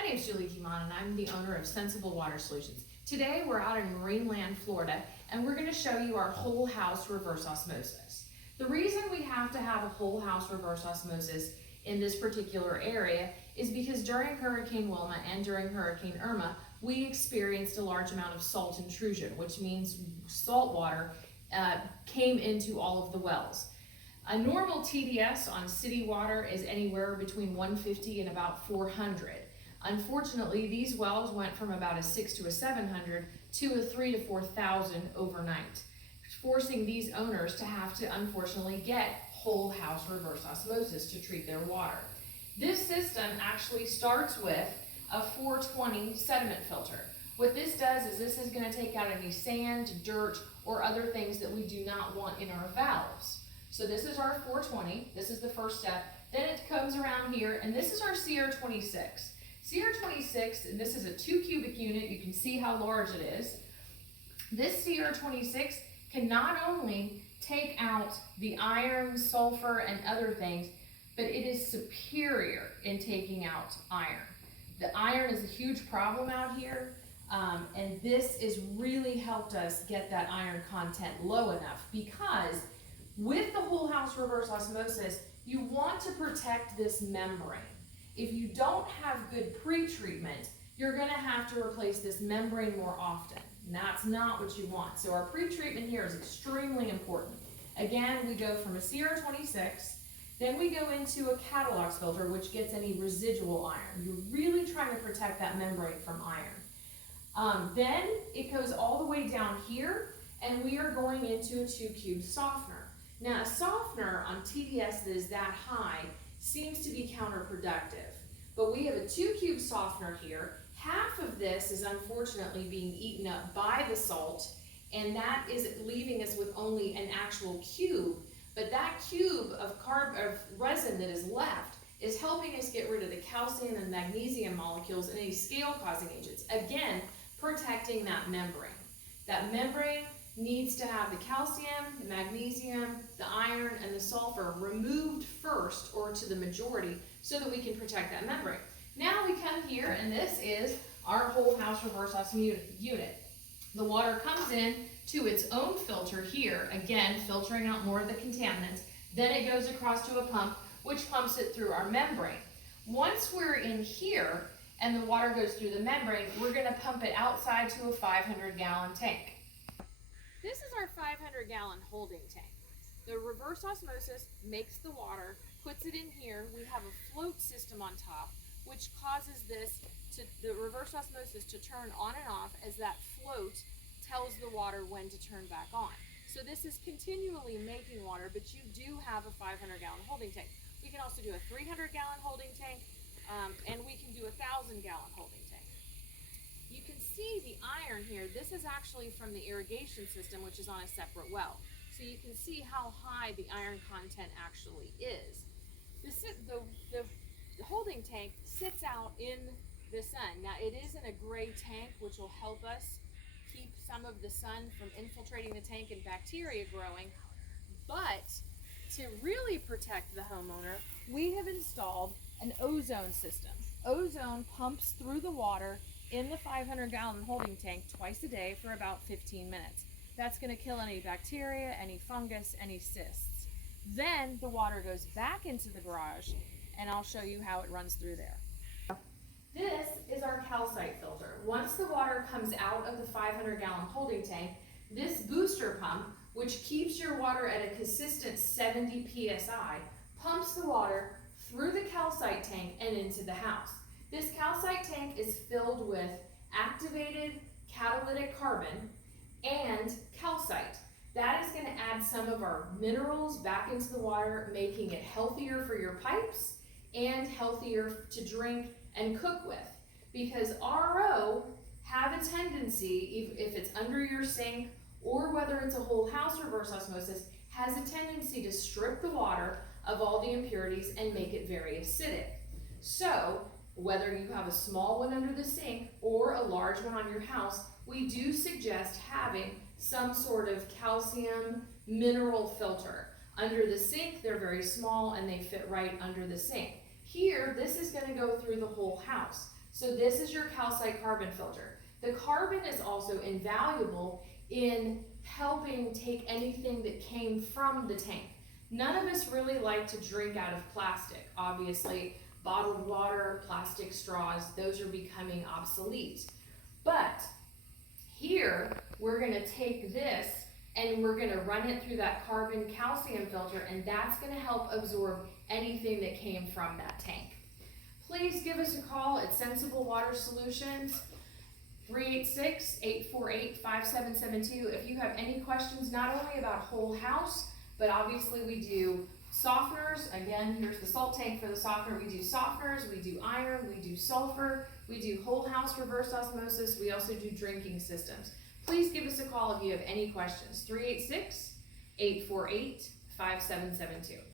My name is Julie Kimon and I'm the owner of Sensible Water Solutions. Today we're out in Marineland, Florida, and we're going to show you our whole house reverse osmosis. The reason we have to have a whole house reverse osmosis in this particular area is because during Hurricane Wilma and during Hurricane Irma, we experienced a large amount of salt intrusion, which means salt water came into all of the wells. A normal TDS on city water is anywhere between 150 and about 400. Unfortunately, these wells went from about a 6 to a 700 to a 3 to 4,000 overnight, forcing these owners to have to unfortunately get whole house reverse osmosis to treat their water. This system actually starts with a 420 sediment filter. What this does is this is going to take out any sand, dirt, or other things that we do not want in our valves. So this is our 420, this is the first step. Then it comes around here, and this is our CR26. CR26, and this is a 2 cubic unit, you can see how large it is. This CR26 can not only take out the iron, sulfur, and other things, but it is superior in taking out iron. The iron is a huge problem out here, and this has really helped us get that iron content low enough, because with the whole house reverse osmosis, you want to protect this membrane. If you don't have good pre-treatment, you're going to have to replace this membrane more often. And that's not what you want. So our pre-treatment here is extremely important. Again, we go from a CR26, then we go into a catalog filter, which gets any residual iron. You're really trying to protect that membrane from iron. Then it goes all the way down here, and we are going into a 2 cube softener. Now, a softener on TDS that is that high seems to be counterproductive. But we have a 2 cube softener here. Half of this is unfortunately being eaten up by the salt, and that is leaving us with only an actual cube. But that cube of resin that is left is helping us get rid of the calcium and magnesium molecules and any scale-causing agents. Again, protecting that membrane. That membrane needs to have the calcium, the magnesium, the iron, and the sulfur removed first, or to the majority, so that we can protect that membrane. Now we come here, and this is our whole house reverse osmosis unit. The water comes in to its own filter here, again, filtering out more of the contaminants. Then it goes across to a pump, which pumps it through our membrane. Once we're in here, and the water goes through the membrane, we're gonna pump it outside to a 500-gallon tank. This is our 500-gallon holding tank. The reverse osmosis makes the water, puts it in here. We have a float system on top, which causes the reverse osmosis to turn on and off as that float tells the water when to turn back on. So this is continually making water, but you do have a 500-gallon holding tank. We can also do a 300-gallon holding tank, and we can do a 1,000-gallon holding tank. You can see the iron here. This is actually from the irrigation system, which is on a separate well. So you can see how high the iron content actually is. The holding tank sits out in the sun. Now it is in a gray tank, which will help us keep some of the sun from infiltrating the tank and bacteria growing. But to really protect the homeowner, we have installed an ozone system. Ozone pumps through the water in the 500-gallon holding tank twice a day for about 15 minutes. That's going to kill any bacteria, any fungus, any cysts. Then the water goes back into the garage, and I'll show you how it runs through there. This is our calcite filter. Once the water comes out of the 500-gallon holding tank, this booster pump, which keeps your water at a consistent 70 psi, pumps the water through the calcite tank and into the house. This calcite tank is filled with activated catalytic carbon and calcite. That is going to add some of our minerals back into the water, making it healthier for your pipes and healthier to drink and cook with. Because RO have a tendency, if it's under your sink or whether it's a whole house reverse osmosis, has a tendency to strip the water of all the impurities and make it very acidic. So whether you have a small one under the sink or a large one on your house, we do suggest having some sort of calcium mineral filter. Under the sink, they're very small and they fit right under the sink. Here, this is going to go through the whole house. So this is your calcite carbon filter. The carbon is also invaluable in helping take anything that came from the tank. None of us really like to drink out of plastic. Obviously, bottled water, plastic straws, those are becoming obsolete. But here, we're gonna take this and we're gonna run it through that carbon calcium filter, and that's gonna help absorb anything that came from that tank. Please give us a call at Sensible Water Solutions, 386-848-5772. If you have any questions, not only about Whole House, but obviously we do softeners. Again, here's the salt tank for the softener. We do softeners, we do iron, we do sulfur, we do Whole House Reverse Osmosis. We also do drinking systems. Please give us a call if you have any questions, 386-848-5772.